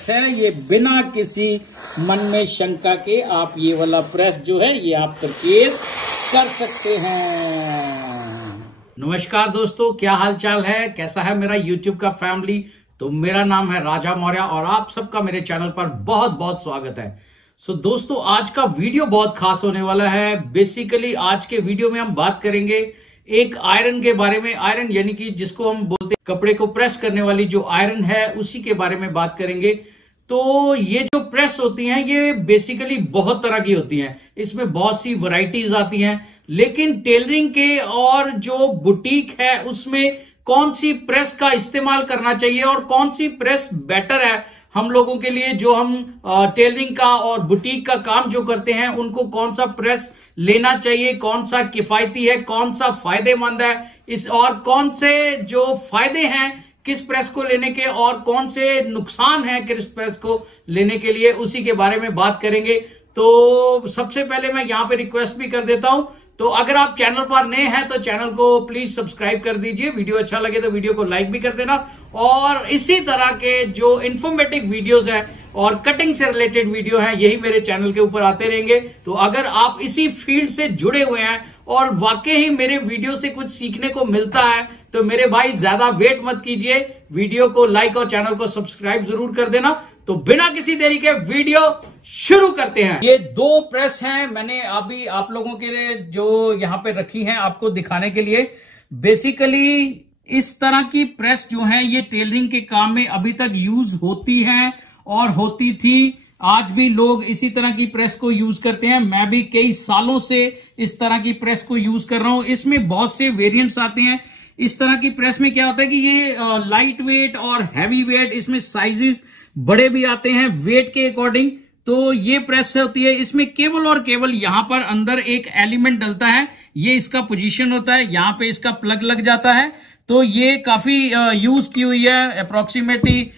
है ये बिना किसी मन में शंका के आप ये वाला प्रेस जो है ये आप परचेज कर सकते हैं। नमस्कार दोस्तों, क्या हाल चाल है, कैसा है मेरा YouTube का फैमिली। तो मेरा नाम है राजा मौर्य और आप सबका मेरे चैनल पर बहुत बहुत स्वागत है। दोस्तों आज का वीडियो बहुत खास होने वाला है। बेसिकली आज के वीडियो में हम बात करेंगे एक आयरन के बारे में। आयरन यानी कि जिसको हम बोलते हैं कपड़े को प्रेस करने वाली जो आयरन है उसी के बारे में बात करेंगे। तो ये जो प्रेस होती हैं ये बेसिकली बहुत तरह की होती हैं, इसमें बहुत सी वैरायटीज आती हैं। लेकिन टेलरिंग के और जो बुटीक है उसमें कौन सी प्रेस का इस्तेमाल करना चाहिए और कौन सी प्रेस बेटर है हम लोगों के लिए, जो हम टेलरिंग का और बुटीक का काम जो करते हैं उनको कौन सा प्रेस लेना चाहिए, कौन सा किफायती है, कौन सा फायदेमंद है इस, और कौन से जो फायदे हैं किस प्रेस को लेने के और कौन से नुकसान है किस प्रेस को लेने के लिए, उसी के बारे में बात करेंगे। तो सबसे पहले मैं यहां पे रिक्वेस्ट भी कर देता हूं, तो अगर आप चैनल पर नए हैं तो चैनल को प्लीज सब्सक्राइब कर दीजिए, वीडियो अच्छा लगे तो वीडियो को लाइक भी कर देना। और इसी तरह के जो इंफॉर्मेटिव वीडियोस हैं और कटिंग से रिलेटेड वीडियो हैं यही मेरे चैनल के ऊपर आते रहेंगे। तो अगर आप इसी फील्ड से जुड़े हुए हैं और वाकई ही मेरे वीडियो से कुछ सीखने को मिलता है तो मेरे भाई ज्यादा वेट मत कीजिए, वीडियो को लाइक और चैनल को सब्सक्राइब जरूर कर देना। तो बिना किसी देरी के वीडियो शुरू करते हैं। ये दो प्रेस हैं, मैंने अभी आप लोगों के लिए जो यहां पे रखी हैं आपको दिखाने के लिए। बेसिकली इस तरह की प्रेस जो है ये टेलरिंग के काम में अभी तक यूज होती है और होती थी। आज भी लोग इसी तरह की प्रेस को यूज करते हैं। मैं भी कई सालों से इस तरह की प्रेस को यूज कर रहा हूं। इसमें बहुत से वेरिएंट्स आते हैं। इस तरह की प्रेस में क्या होता है कि ये लाइट वेट और हैवी वेट, इसमें साइजेस बड़े भी आते हैं वेट के अकॉर्डिंग। तो ये प्रेस होती है, इसमें केवल और केवल यहां पर अंदर एक एलिमेंट डलता है, ये इसका पोजीशन होता है, यहां पे इसका प्लग लग जाता है। तो ये काफी यूज की हुई है, अप्रोक्सीमेटली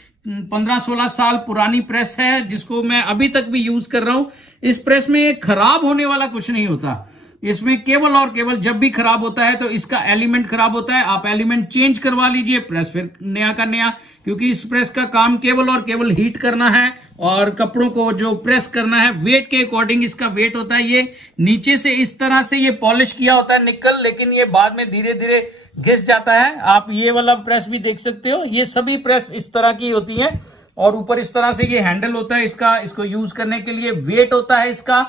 15-16 साल पुरानी प्रेस है जिसको मैं अभी तक भी यूज कर रहा हूं। इस प्रेस में खराब होने वाला कुछ नहीं होता, इसमें केवल और केवल जब भी खराब होता है तो इसका एलिमेंट खराब होता है, आप एलिमेंट चेंज करवा लीजिए, प्रेस फिर नया का नया। क्योंकि इस प्रेस का काम केवल और केवल हीट करना है और कपड़ों को जो प्रेस करना है वेट के अकॉर्डिंग इसका वेट होता है। ये नीचे से इस तरह से ये पॉलिश किया होता है निकल, लेकिन ये बाद में धीरे धीरे घिस जाता है। आप ये वाला प्रेस भी देख सकते हो, ये सभी प्रेस इस तरह की होती है। और ऊपर इस तरह से ये हैंडल होता है इसका, इसको यूज करने के लिए वेट होता है इसका।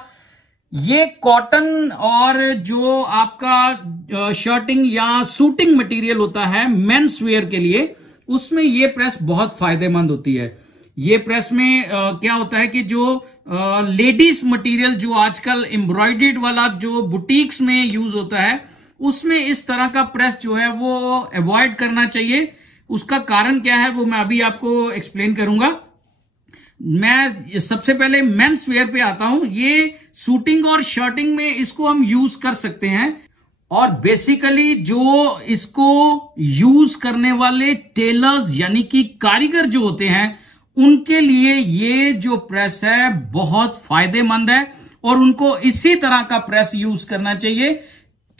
ये कॉटन और जो आपका शर्टिंग या सूटिंग मटेरियल होता है मेंस वेयर के लिए, उसमें ये प्रेस बहुत फायदेमंद होती है। ये प्रेस में क्या होता है कि जो लेडीज मटेरियल जो आजकल एम्ब्रॉयडर्ड वाला जो बुटीक्स में यूज होता है उसमें इस तरह का प्रेस जो है वो अवॉइड करना चाहिए। उसका कारण क्या है वो मैं अभी आपको एक्सप्लेन करूंगा। मैं सबसे पहले मेंस वेयर पे आता हूं। ये सूटिंग और शर्टिंग में इसको हम यूज कर सकते हैं और बेसिकली जो इसको यूज करने वाले टेलर्स यानी कि कारीगर जो होते हैं उनके लिए ये जो प्रेस है बहुत फायदेमंद है और उनको इसी तरह का प्रेस यूज करना चाहिए।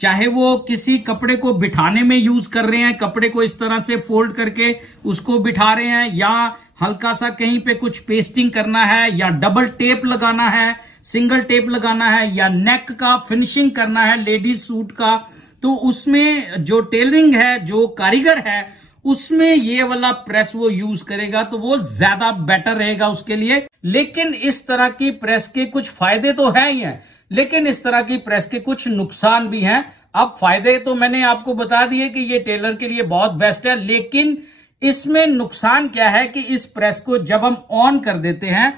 चाहे वो किसी कपड़े को बिठाने में यूज कर रहे हैं, कपड़े को इस तरह से फोल्ड करके उसको बिठा रहे हैं, या हल्का सा कहीं पे कुछ पेस्टिंग करना है, या डबल टेप लगाना है, सिंगल टेप लगाना है, या नेक का फिनिशिंग करना है लेडीज सूट का, तो उसमें जो टेलरिंग है जो कारीगर है उसमें ये वाला प्रेस वो यूज करेगा तो वो ज्यादा बेटर रहेगा उसके लिए। लेकिन इस तरह की प्रेस के कुछ फायदे तो है ही हैं, लेकिन इस तरह की प्रेस के कुछ नुकसान भी हैं। अब फायदे तो मैंने आपको बता दिए कि ये टेलर के लिए बहुत बेस्ट है, लेकिन इसमें नुकसान क्या है कि इस प्रेस को जब हम ऑन कर देते हैं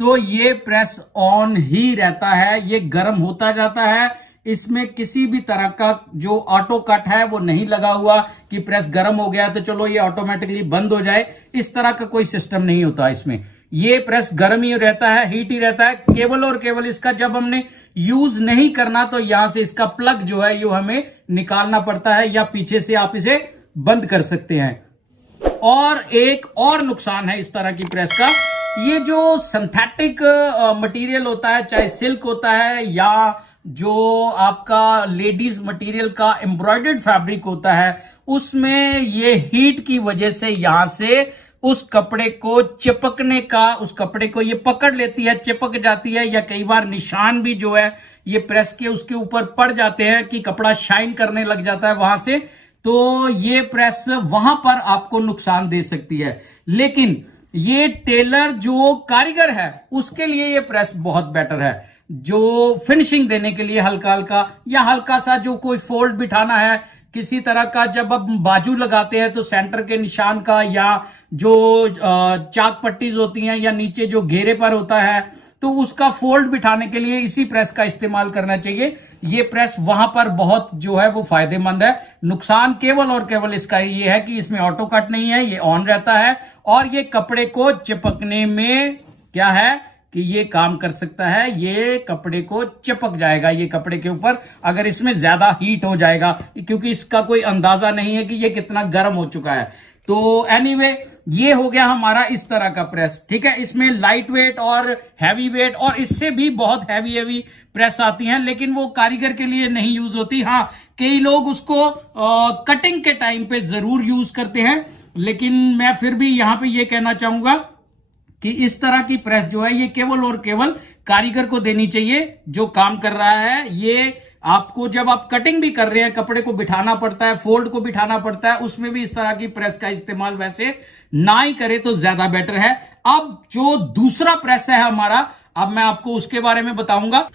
तो ये प्रेस ऑन ही रहता है, ये गर्म होता जाता है। इसमें किसी भी तरह का जो ऑटो कट है वो नहीं लगा हुआ कि प्रेस गर्म हो गया तो चलो ये ऑटोमेटिकली बंद हो जाए, इस तरह का कोई सिस्टम नहीं होता इसमें। ये प्रेस गर्म ही रहता है, हीट ही रहता है। केवल और केवल इसका जब हमने यूज नहीं करना तो यहां से इसका प्लग जो है ये हमें निकालना पड़ता है, या पीछे से आप इसे बंद कर सकते हैं। और एक और नुकसान है इस तरह की प्रेस का, ये जो सिंथेटिक मटेरियल होता है, चाहे सिल्क होता है या जो आपका लेडीज मटेरियल का एम्ब्रॉयडर्ड फैब्रिक होता है, उसमें ये हीट की वजह से यहां से उस कपड़े को चिपकने का, उस कपड़े को ये पकड़ लेती है, चिपक जाती है, या कई बार निशान भी जो है ये प्रेस के उसके ऊपर पड़ जाते हैं कि कपड़ा शाइन करने लग जाता है वहां से, तो ये प्रेस वहां पर आपको नुकसान दे सकती है। लेकिन ये टेलर जो कारीगर है उसके लिए ये प्रेस बहुत बेटर है, जो फिनिशिंग देने के लिए हल्का हल्का या हल्का सा जो कोई फोल्ड बिठाना है किसी तरह का, जब अब बाजू लगाते हैं तो सेंटर के निशान का, या जो चाक पट्टीज होती हैं, या नीचे जो घेरे पर होता है, तो उसका फोल्ड बिठाने के लिए इसी प्रेस का इस्तेमाल करना चाहिए। ये प्रेस वहां पर बहुत जो है वो फायदेमंद है। नुकसान केवल और केवल इसका ये है कि इसमें ऑटो कट नहीं है, ये ऑन रहता है, और ये कपड़े को चिपकने में क्या है कि ये काम कर सकता है, ये कपड़े को चिपक जाएगा ये कपड़े के ऊपर, अगर इसमें ज्यादा हीट हो जाएगा, क्योंकि इसका कोई अंदाजा नहीं है कि ये कितना गर्म हो चुका है। तो एनीवे ये हो गया हमारा इस तरह का प्रेस, ठीक है। इसमें लाइट वेट और हैवी वेट और इससे भी बहुत हैवी प्रेस आती हैं, लेकिन वो कारीगर के लिए नहीं यूज होती। हाँ, कई लोग उसको कटिंग के टाइम पे जरूर यूज करते हैं, लेकिन मैं फिर भी यहां पे ये कहना चाहूंगा कि इस तरह की प्रेस जो है ये केवल और केवल कारीगर को देनी चाहिए जो काम कर रहा है। ये आपको जब आप कटिंग भी कर रहे हैं, कपड़े को बिठाना पड़ता है, फोल्ड को बिठाना पड़ता है, उसमें भी इस तरह की प्रेस का इस्तेमाल वैसे ना ही करे तो ज्यादा बेटर है। अब जो दूसरा प्रेस है हमारा, अब मैं आपको उसके बारे में बताऊंगा।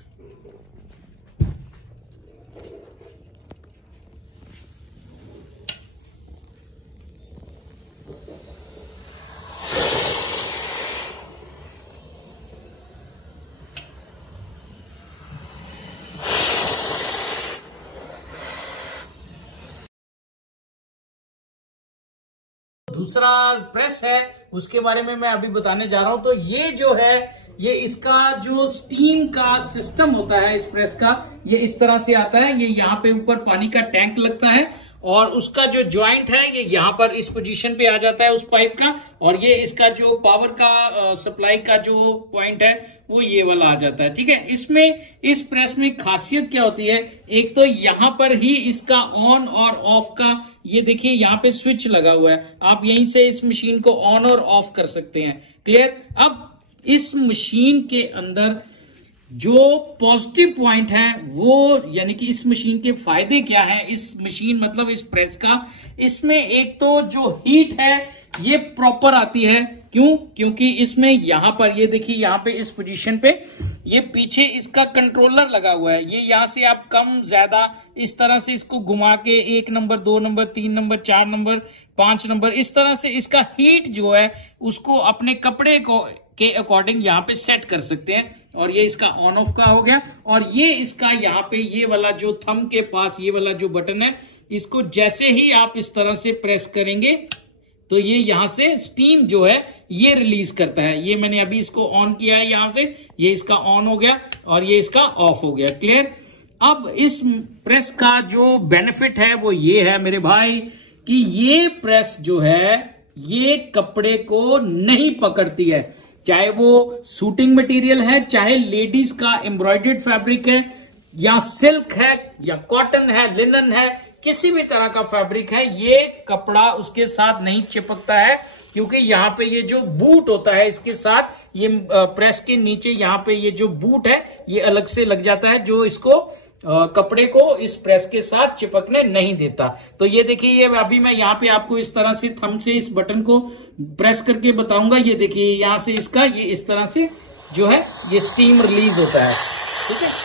दूसरा प्रेस है उसके बारे में मैं अभी बताने जा रहा हूं। तो ये जो है ये इसका जो स्टीम का सिस्टम होता है इस प्रेस का, ये इस तरह से आता है। ये यहाँ पे ऊपर पानी का टैंक लगता है और उसका जो जॉइंट है ये यहाँ पर इस पोजीशन पे आ जाता है उस पाइप का, और ये इसका जो पावर का सप्लाई का जो पॉइंट है वो ये वाला आ जाता है, ठीक है। इसमें इस प्रेस में खासियत क्या होती है, एक तो यहाँ पर ही इसका ऑन और ऑफ का ये देखिए यहाँ पे स्विच लगा हुआ है, आप यहीं से इस मशीन को ऑन और ऑफ कर सकते हैं। क्लियर। अब इस मशीन के अंदर जो पॉजिटिव पॉइंट है वो, यानी कि इस मशीन के फायदे क्या है, इस मशीन मतलब इस प्रेस का, इसमें एक तो जो हीट है ये प्रॉपर आती है। क्यों? क्योंकि इसमें यहां पर ये देखिए यहाँ पे इस पोजीशन पे ये पीछे इसका कंट्रोलर लगा हुआ है। ये यहां से आप कम ज्यादा इस तरह से इसको घुमा के 1 number 2 number 3 number 4 number 5 number इस तरह से इसका हीट जो है उसको अपने कपड़े को के अकॉर्डिंग यहाँ पे सेट कर सकते हैं। और ये इसका ऑन ऑफ का हो गया, और ये इसका यहाँ पे ये वाला जो थंब के पास ये वाला जो बटन है, इसको जैसे ही आप इस तरह से प्रेस करेंगे तो ये यहां से स्टीम जो है ये रिलीज करता है। ये मैंने अभी इसको ऑन किया है यहां से, ये इसका ऑन हो गया और ये इसका ऑफ हो गया। क्लियर। अब इस प्रेस का जो बेनिफिट है वो ये है मेरे भाई कि ये प्रेस जो है ये कपड़े को नहीं पकड़ती है, चाहे वो सूटिंग मटेरियल है, चाहे लेडीज का एम्ब्रॉयडर्ड फैब्रिक है, या सिल्क है, या कॉटन है, लिनन है, किसी भी तरह का फैब्रिक है, ये कपड़ा उसके साथ नहीं चिपकता है। क्योंकि यहाँ पे ये जो बूट होता है इसके साथ, ये प्रेस के नीचे यहाँ पे ये जो बूट है ये अलग से लग जाता है, जो इसको कपड़े को इस प्रेस के साथ चिपकने नहीं देता। तो ये देखिए, ये अभी मैं यहाँ पे आपको इस तरह से थंब से इस बटन को प्रेस करके बताऊंगा। ये देखिए यहाँ से इसका ये इस तरह से जो है ये स्टीम रिलीज होता है, ठीक है।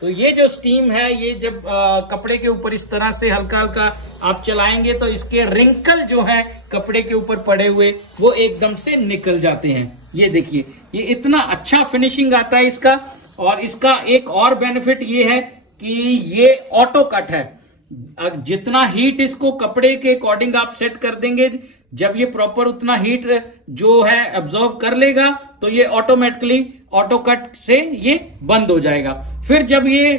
तो ये जो स्टीम है ये जब कपड़े के ऊपर इस तरह से हल्का हल्का आप चलाएंगे तो इसके रिंकल जो है कपड़े के ऊपर पड़े हुए वो एकदम से निकल जाते हैं। ये देखिए ये इतना अच्छा फिनिशिंग आता है इसका। और इसका एक और बेनिफिट ये है कि ये ऑटो कट है। जितना हीट इसको कपड़े के अकॉर्डिंग आप सेट कर देंगे, जब ये प्रॉपर उतना हीट जो है एब्जॉर्व कर लेगा तो ये ऑटोमेटिकली ऑटो कट से ये बंद हो जाएगा। फिर जब ये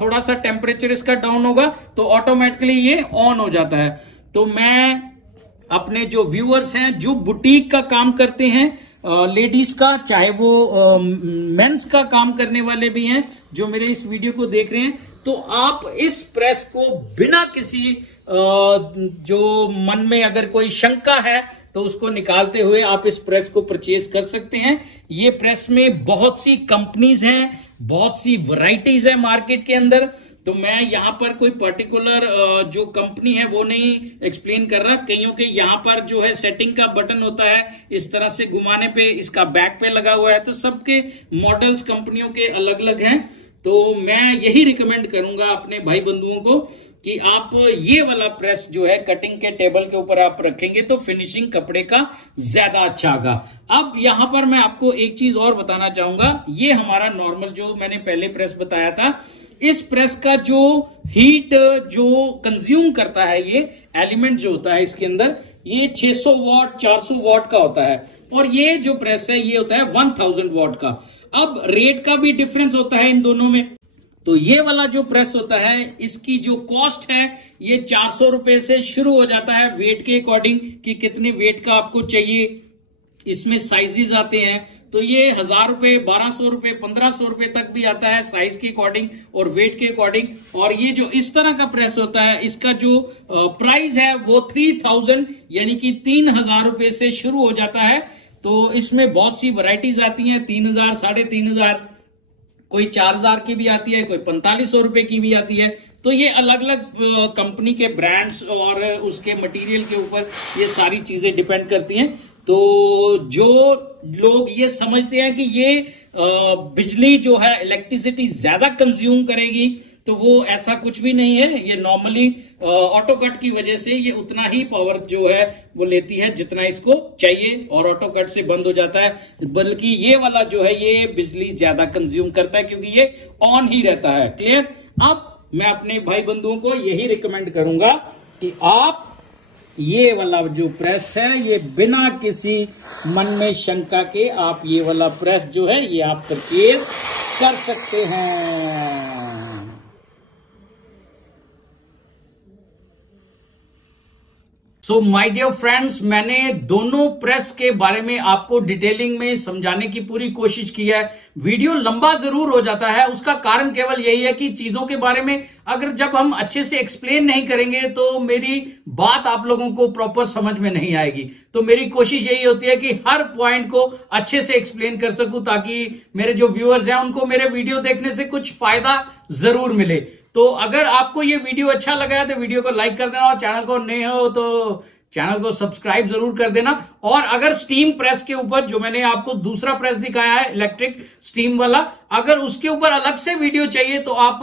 थोड़ा सा टेम्परेचर इसका डाउन होगा तो ऑटोमेटिकली ये ऑन हो जाता है। तो मैं अपने जो व्यूअर्स हैं जो बुटीक का काम करते हैं, लेडीज का, चाहे वो मेंस का काम करने वाले भी हैं जो मेरे इस वीडियो को देख रहे हैं, तो आप इस प्रेस को बिना किसी जो मन में अगर कोई शंका है तो तो उसको निकालते हुए आप इस प्रेस को परचेज कर सकते हैं। ये प्रेस में बहुत सी कंपनीज हैं, बहुत सी वैरायटीज है मार्केट के अंदर, तो मैं यहां पर कोई पर्टिकुलर जो कंपनी है वो नहीं एक्सप्लेन कर रहा। कईयों के यहां पर जो है सेटिंग का बटन होता है, इस तरह से घुमाने पे इसका बैक पे लगा हुआ है, तो सबके मॉडल्स कंपनियों के अलग अलग हैं। तो मैं यही रिकमेंड करूंगा अपने भाई बंधुओं को कि आप ये वाला प्रेस जो है कटिंग के टेबल के ऊपर आप रखेंगे तो फिनिशिंग कपड़े का ज्यादा अच्छा आगा। अब यहां पर मैं आपको एक चीज और बताना चाहूंगा, ये हमारा नॉर्मल जो मैंने पहले प्रेस बताया था, इस प्रेस का जो हीट जो कंज्यूम करता है, ये एलिमेंट जो होता है इसके अंदर, ये 600 वॉट 400 वॉट का होता है, और ये जो प्रेस है ये होता है 1000 वॉट का। अब रेट का भी डिफरेंस होता है इन दोनों में। तो ये वाला जो प्रेस होता है इसकी जो कॉस्ट है ये 400 रुपए से शुरू हो जाता है, वेट के अकॉर्डिंग कि कितने वेट का आपको चाहिए। इसमें साइजेस आते हैं, तो ये 1000 रुपए 1200 रुपए 1500 रुपए तक भी आता है साइज के अकॉर्डिंग और वेट के अकॉर्डिंग। और ये जो इस तरह का प्रेस होता है इसका जो प्राइस है वो 3000 यानी कि 3000 रुपए से शुरू हो जाता है। तो इसमें बहुत सी वैरायटीज आती हैं, 3000 3500, कोई 4000 की भी आती है, कोई 4500 रुपए की भी आती है। तो ये अलग अलग कंपनी के ब्रांड्स और उसके मटेरियल के ऊपर ये सारी चीजें डिपेंड करती हैं। तो जो लोग ये समझते हैं कि ये बिजली जो है इलेक्ट्रिसिटी ज्यादा कंज्यूम करेगी, तो वो ऐसा कुछ भी नहीं है। ये नॉर्मली ऑटो कट की वजह से ये उतना ही पावर जो है वो लेती है जितना इसको चाहिए, और ऑटो कट से बंद हो जाता है। बल्कि ये वाला जो है ये बिजली ज्यादा कंज्यूम करता है क्योंकि ये ऑन ही रहता है। क्लियर? अब मैं अपने भाई बंधुओं को यही रिकमेंड करूंगा कि आप ये वाला जो प्रेस है ये बिना किसी मन में शंका के आप ये वाला प्रेस जो है ये आप परचेज कर सकते हैं। सो माय डियर फ्रेंड्स, मैंने दोनों प्रेस के बारे में आपको डिटेलिंग में समझाने की पूरी कोशिश की है। वीडियो लंबा जरूर हो जाता है, उसका कारण केवल यही है कि चीजों के बारे में अगर जब हम अच्छे से एक्सप्लेन नहीं करेंगे तो मेरी बात आप लोगों को प्रॉपर समझ में नहीं आएगी। तो मेरी कोशिश यही होती है कि हर पॉइंट को अच्छे से एक्सप्लेन कर सकूं ताकि मेरे जो व्यूअर्स हैं उनको मेरे वीडियो देखने से कुछ फायदा जरूर मिले। तो अगर आपको ये वीडियो अच्छा लगा है तो वीडियो को लाइक कर देना, और चैनल को नए हो तो चैनल को सब्सक्राइब जरूर कर देना। और अगर स्टीम प्रेस के ऊपर जो मैंने आपको दूसरा प्रेस दिखाया है इलेक्ट्रिक स्टीम वाला, अगर उसके ऊपर अलग से वीडियो चाहिए तो आप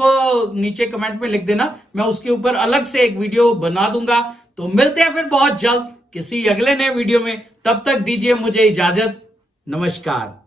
नीचे कमेंट में लिख देना, मैं उसके ऊपर अलग से एक वीडियो बना दूंगा। तो मिलते हैं फिर बहुत जल्द किसी अगले नए वीडियो में, तब तक दीजिए मुझे इजाजत। नमस्कार।